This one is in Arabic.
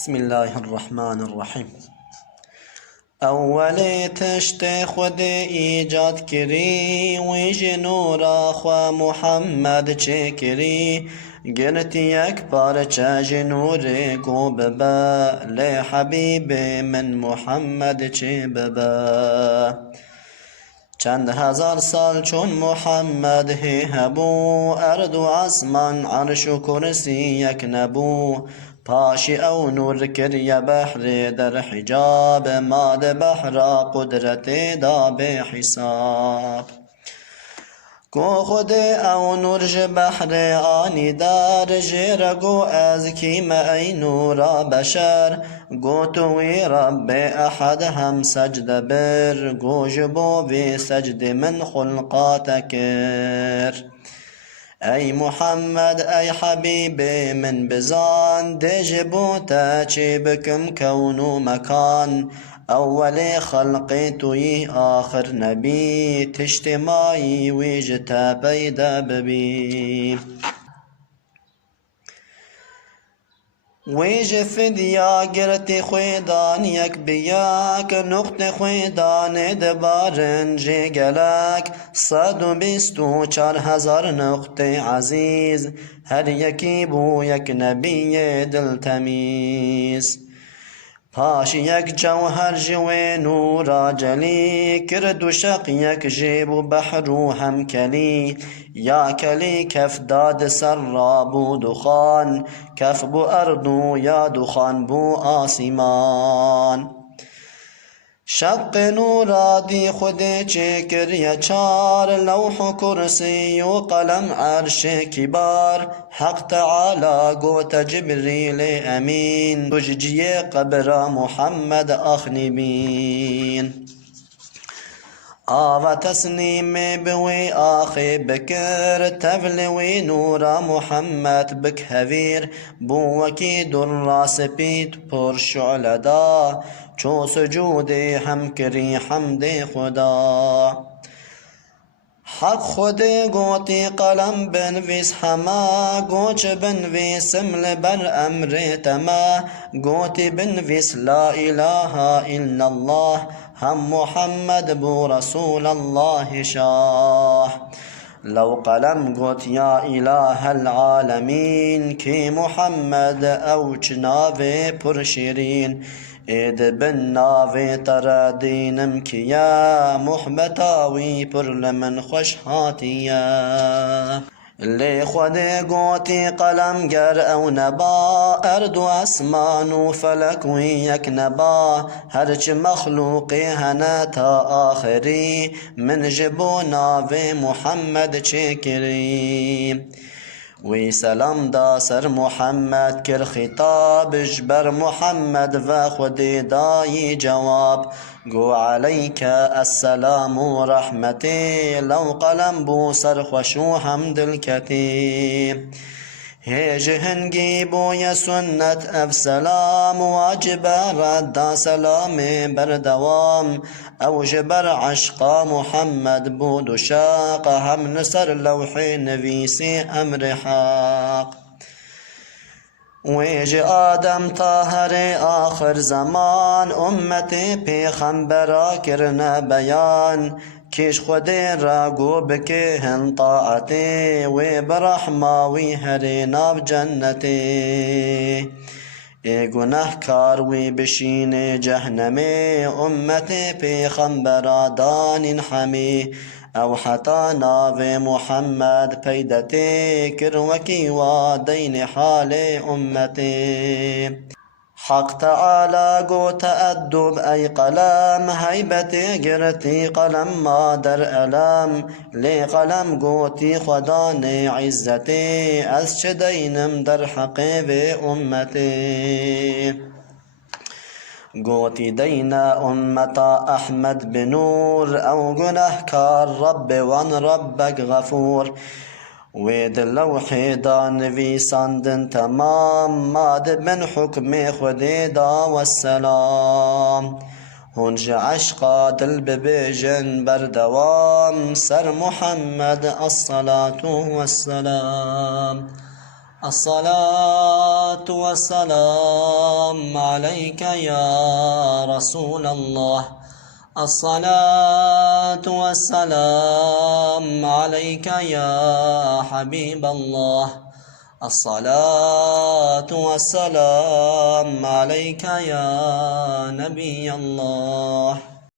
بسم الله الرحمن الرحیم. اولی تشت خود ایجاد کری ویج نورا خوا محمد چه کری گرت یک پارچه نور کو ببا لی حبیب من محمد چه ببا چند هزار سال چون محمد هبو ارض و آسمان عرش و کرسی یک نبو پاشی او نور کری بحر در حجاب ماد بحر قدرت دا به حساب کو خود او نور ج بحر آنی دار جرگو از کیم ای نورا بشر گو توی رب احد هم سجد بر گو جبو بی سجد من خلقات کر ای محمد ای حبیب من بزان دجبو تا چی بکم کون و مکان اول خلق توی آخر نبی تجتماعی ویجتا پیدا ببی ویج فدیا گرت خویدان یک بیاک نقط خویدان دبارنج گلک 124,000 نقط عزیز هر یکی بو یک نبی دلتمیز پاش یک جوهر جوی نورا جلی کرد و شق یک جیب و بحر و هم کلی یا کلی کف داد سر را بو دخان کف بو ارض و یا دخان بو آسمان شق نورا دی خود چکر یا چار لوح و کرسی و قلم عرش کبار حق تعالی گوت جبریل امین بججی قبر محمد اخنی بین آو تسنیم بوی آخی بکر تفلوی نورا محمد بک هویر بو وکی در راس پیت پر شعلدا چو سجود هم کری حمد خدا حق خود گوتی قلم بنویس هما گوچ بنویسم لبر امر تما گوتی بنویس لا اله الا الله هم محمد بو رسول الله شاه لو قلم قلت يا إله العالمين كي محمد أو چناوي پرشيرين ايد بناوي ترى دينم كيا محبتاوي پر لمن خوش هاتيا لی خود گوتی قلم گر او نبا ارد و اسمان و فلک و یک نبا هرچ مخلوقی هنه تا آخری من جبو ناو محمد چکری وی سلام دا سر محمد کر خطاب جبر محمد و خود دای جواب گو علیک السلام و رحمتی لو قلم بو سر خوشو حمد الکتی هیج هنگی بوی سنت اف سلام واجب رد سلام بردوام او جبر عشق محمد بود شاق هم نصر لوح نویسی امر حق ویج آدم طاهر آخر زمان امت پیغمبرا کرن بیان کش خود را گو بکه هن طاعتی و برحماوی هر ناف جنتی ای گناه کار وی بشین جهنمی امت پیغمبرا دان حمی او حتا ناو محمد پیدتی کروکی و دین حال امتی حق تعالی گو تأدب ای قلم هیبتی گرتی قلم ما در علم لی قلم گوتی خدان عزتی از چه دینم در حق و امتی گوتی دینا امتا احمد بنور او گناه کار رب وان ربک غفور وید لوح دا نویساندن تمام ماد بن حکم خود دا والسلام هنج عشقا دل ببیجن بردوام سر محمد الصلاة والسلام الصلاة والسلام عليك يا رسول الله. الصلاة والسلام عليك يا حبيب الله. الصلاة والسلام عليك يا نبي الله.